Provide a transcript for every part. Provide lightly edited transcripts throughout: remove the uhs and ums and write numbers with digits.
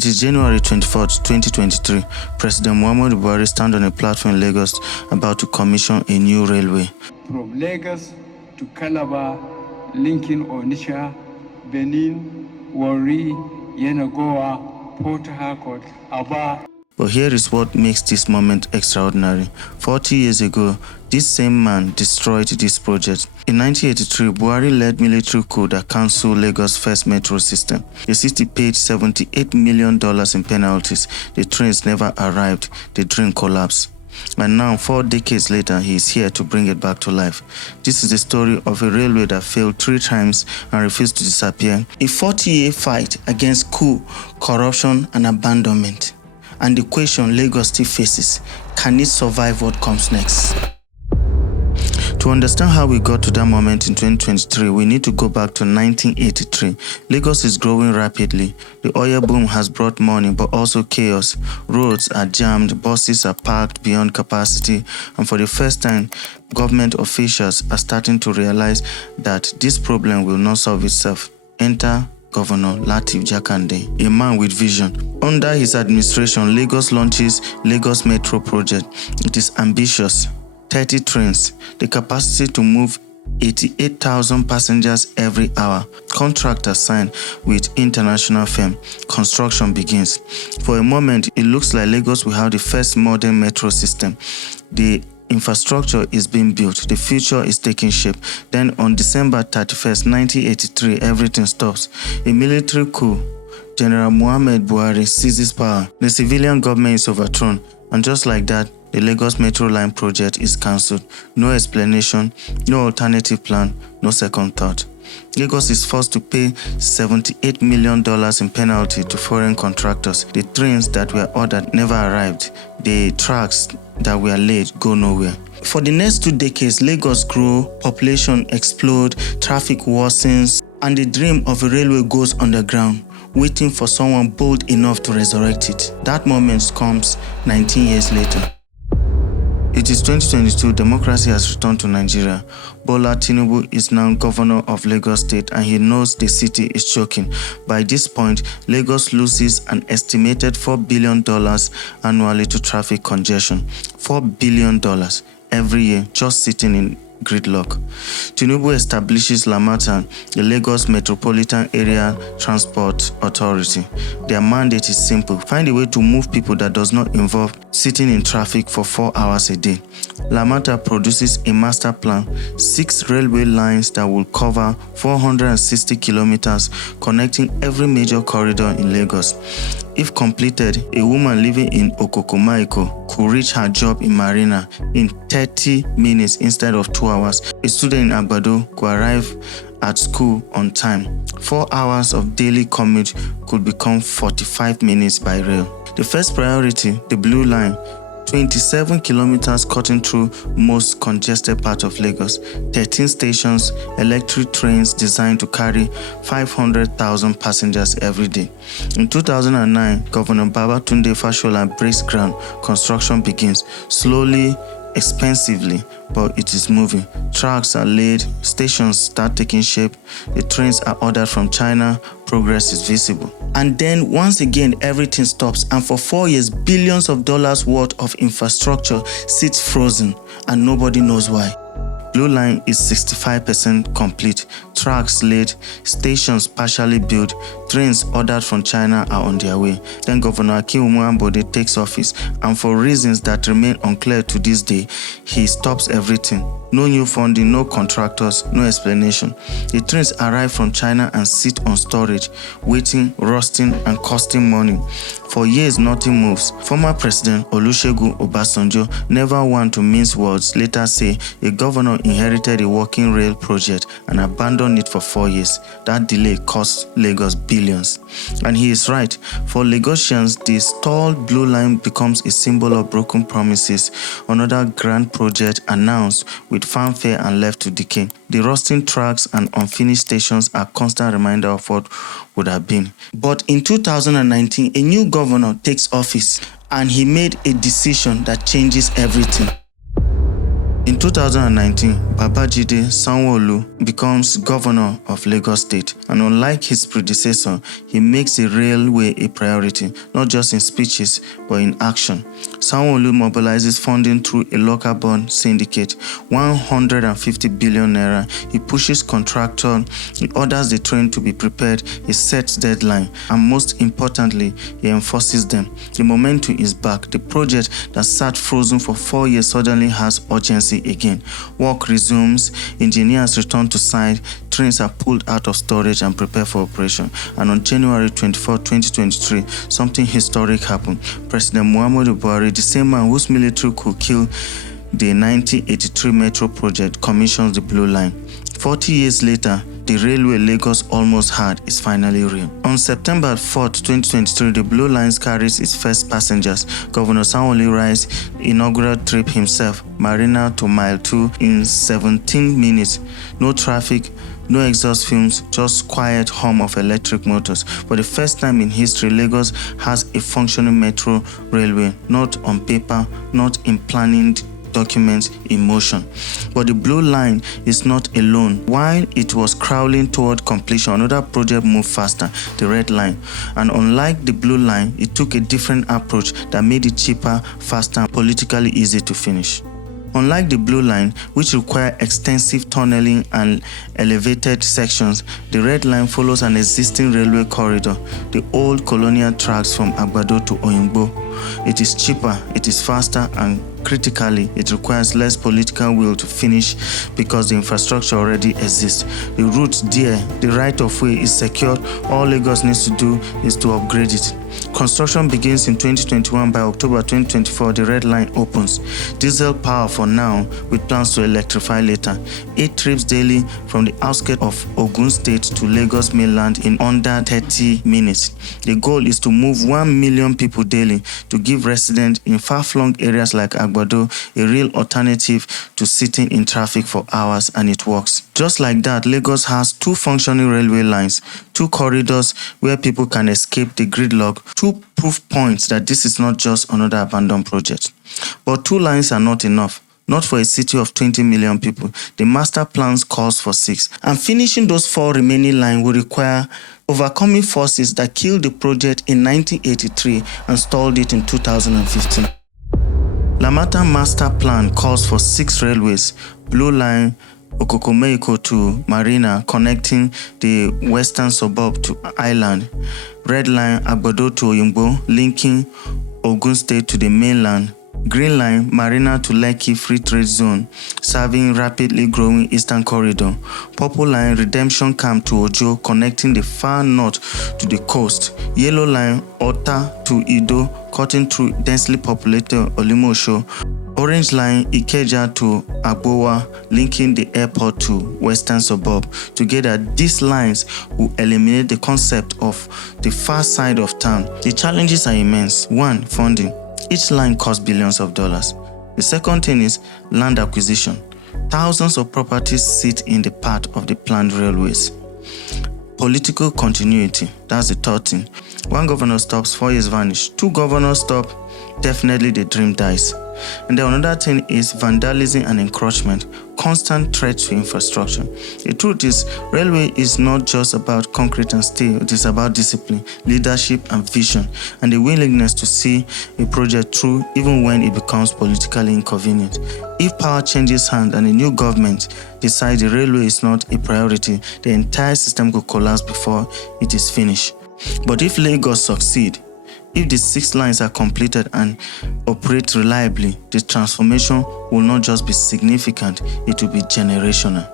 It is January 24th, 2023. President Muhammadu Buhari stands on a platform in Lagos about to commission a new railway. From Lagos to Calabar, linking Onitsha, Benin, Warri, Yenagoa, Port Harcourt, Aba. But here is what makes this moment extraordinary. 40 years ago, this same man destroyed this project. In 1983, Buhari led military coup that cancelled Lagos' first metro system. The city paid $78 million in penalties. The trains never arrived. The dream collapsed. And now, 4 decades later, he is here to bring it back to life. This is the story of a railway that failed 3 times and refused to disappear. A 40-year fight against coup, corruption, and abandonment. And the question Lagos still faces, can it survive what comes next? To understand how we got to that moment in 2023, we need to go back to 1983. Lagos is growing rapidly. The oil boom has brought money, but also chaos. Roads are jammed, buses are parked beyond capacity, and for the first time, government officials are starting to realize that this problem will not solve itself. Enter Governor Lateef Jakande, a man with vision. Under his administration, Lagos launches Lagos Metro project. It is ambitious. 30 trains, the capacity to move 88,000 passengers every hour. Contractor signed with international firm. Construction begins. For a moment, it looks like Lagos will have the first modern metro system. The infrastructure is being built. The future is taking shape. Then on December 31st, 1983, everything stops. A military coup. General Muhammadu Buhari seizes power. The civilian government is overthrown. And just like that, the Lagos Metro Line project is cancelled. No explanation, no alternative plan, no second thought. Lagos is forced to pay $78 million in penalty to foreign contractors. The trains that were ordered never arrived. The tracks that were laid go nowhere. For the next 2 decades, Lagos grows, population explodes, traffic worsens, and the dream of a railway goes underground, waiting for someone bold enough to resurrect it. That moment comes 19 years later. It is 2022, democracy has returned to Nigeria. Bola Tinubu is now governor of Lagos State and he knows the city is choking. By this point, Lagos loses an estimated $4 billion annually to traffic congestion. $4 billion every year just sitting in gridlock. Tinubu establishes LAMATA, the Lagos Metropolitan Area Transport Authority. Their mandate is simple: find a way to move people that does not involve sitting in traffic for 4 hours a day. LAMATA produces a master plan, 6 railway lines that will cover 460 kilometers, connecting every major corridor in Lagos. If completed, a woman living in Okokomaiko could reach her job in Marina in 30 minutes instead of 2 hours. A student in Agbado could arrive at school on time. 4 hours of daily commute could become 45 minutes by rail. The first priority, the Blue Line, 27 kilometers cutting through most congested part of Lagos, 13 stations, electric trains designed to carry 500,000 passengers every day. In 2009, Governor Babatunde Fashola breaks ground. Construction begins, slowly, expensively, but it is moving. Tracks are laid, stations start taking shape, the trains are ordered from China, progress is visible. And then once again, everything stops, and for 4 years, billions of dollars worth of infrastructure sits frozen, and nobody knows why. Blue Line is 65% complete, tracks laid, stations partially built, trains ordered from China are on their way. Then Governor Akinwumi Ambode takes office, and for reasons that remain unclear to this day, he stops everything. No new funding, no contractors, no explanation. The trains arrive from China and sit on storage, waiting, rusting, and costing money. For years, nothing moves. Former President Olusegun Obasanjo, never one to mince words, later say a governor inherited a working rail project and abandoned it for 4 years. That delay cost Lagos billions. And he is right. For Lagosians, the stalled Blue Line becomes a symbol of broken promises. Another grand project announced with fanfare and left to decay. The rusting tracks and unfinished stations are constant reminder of what would have been. But in 2019, a new governor takes office and he made a decision that changes everything. In 2019, Babajide Sanwo-Olu becomes governor of Lagos State, and unlike his predecessor, he makes the railway a priority, not just in speeches, but in action. Sanwo-Olu mobilizes funding through a local bond syndicate, 150 billion naira. He pushes contractor, he orders the train to be prepared, he sets deadline, and most importantly, he enforces them. The momentum is back. The project that sat frozen for 4 years suddenly has urgency again. Work resumes, engineers return to site, trains are pulled out of storage and prepared for operation. And on January 24, 2023, something historic happened. President Muhammadu Buhari, the same man whose military coup killed the 1983 Metro project, commissions the Blue Line. 40 years later, the railway Lagos almost had is finally real. On September 4, 2023, the Blue Line carries its first passengers. Governor Sanwo-Olu rides inaugural trip himself, Marina to Mile 2 in 17 minutes. No traffic, no exhaust fumes, just quiet hum of electric motors. For the first time in history, Lagos has a functioning metro railway, not on paper, not in planning documents, in motion. But the Blue Line is not alone. While it was crawling toward completion, another project moved faster, the Red Line. And unlike the Blue Line, it took a different approach that made it cheaper, faster, and politically easy to finish. Unlike the Blue Line, which require extensive tunneling and elevated sections, the Red Line follows an existing railway corridor, the old colonial tracks from Agbado to Oyingbo. It is cheaper, it is faster, and critically, it requires less political will to finish because the infrastructure already exists. The route there, the right-of-way is secured. All Lagos needs to do is to upgrade it. Construction begins in 2021. By October 2024, the Red Line opens. Diesel power for now, with plans to electrify later. 8 trips daily from the outskirts of Ogun State to Lagos mainland in under 30 minutes. The goal is to move 1 million people daily, to give residents in far-flung areas like Agbado a real alternative to sitting in traffic for hours, and it works. Just like that, Lagos has 2 functioning railway lines, 2 corridors where people can escape the gridlock, 2 proof points that this is not just another abandoned project. But 2 lines are not enough. Not for a city of 20 million people. The master plans calls for 6. And finishing those 4 remaining lines will require overcoming forces that killed the project in 1983 and stalled it in 2015. Lamata master plan calls for 6 railways: Blue Line, Okokomeiko to Marina, connecting the western suburb to Island; Red Line, Agbado to Oyingbo, linking Ogun State to the mainland; Green Line, Marina to Lekki Free Trade Zone, serving rapidly growing Eastern Corridor; Purple Line, Redemption Camp to Ojo, connecting the far north to the coast; Yellow Line, Ota to Ido, cutting through densely populated Olimosho; Orange Line, Ikeja to Agbowa, linking the airport to western suburb. Together, these lines will eliminate the concept of the far side of town. The challenges are immense. 1. Funding. Each line costs billions of dollars. The second thing is land acquisition. Thousands of properties sit in the path of the planned railways. Political continuity. That's the third thing. 1 governor stops, 4 years vanish. 2 governors stop, definitely the dream dies. And then another thing is vandalism and encroachment, constant threat to infrastructure. The truth is, railway is not just about concrete and steel, it is about discipline, leadership, and vision, and the willingness to see a project through even when it becomes politically inconvenient. If power changes hands and a new government decides the railway is not a priority, the entire system could collapse before it is finished. But if Lagos succeeds, if the 6 lines are completed and operate reliably, the transformation will not just be significant, it will be generational.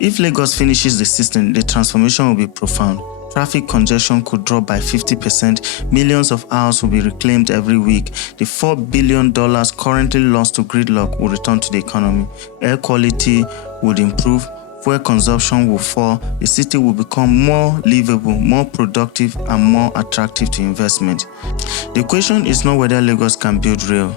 If Lagos finishes the system, the transformation will be profound. Traffic congestion could drop by 50%, millions of hours will be reclaimed every week, the $4 billion currently lost to gridlock will return to the economy, air quality would improve, fuel consumption will fall, the city will become more livable, more productive, and more attractive to investment. The question is not whether Lagos can build rail.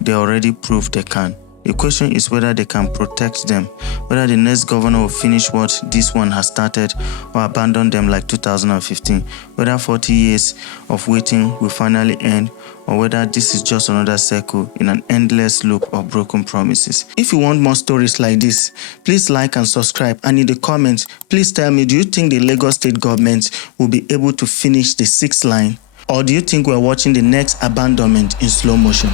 They already proved they can. The question is whether they can protect them, whether the next governor will finish what this one has started or abandon them like 2015, whether 40 years of waiting will finally end, or whether this is just another circle in an endless loop of broken promises. If you want more stories like this, please like and subscribe, and in the comments, please tell me, do you think the Lagos state government will be able to finish the 6th line, or do you think we're watching the next abandonment in slow motion?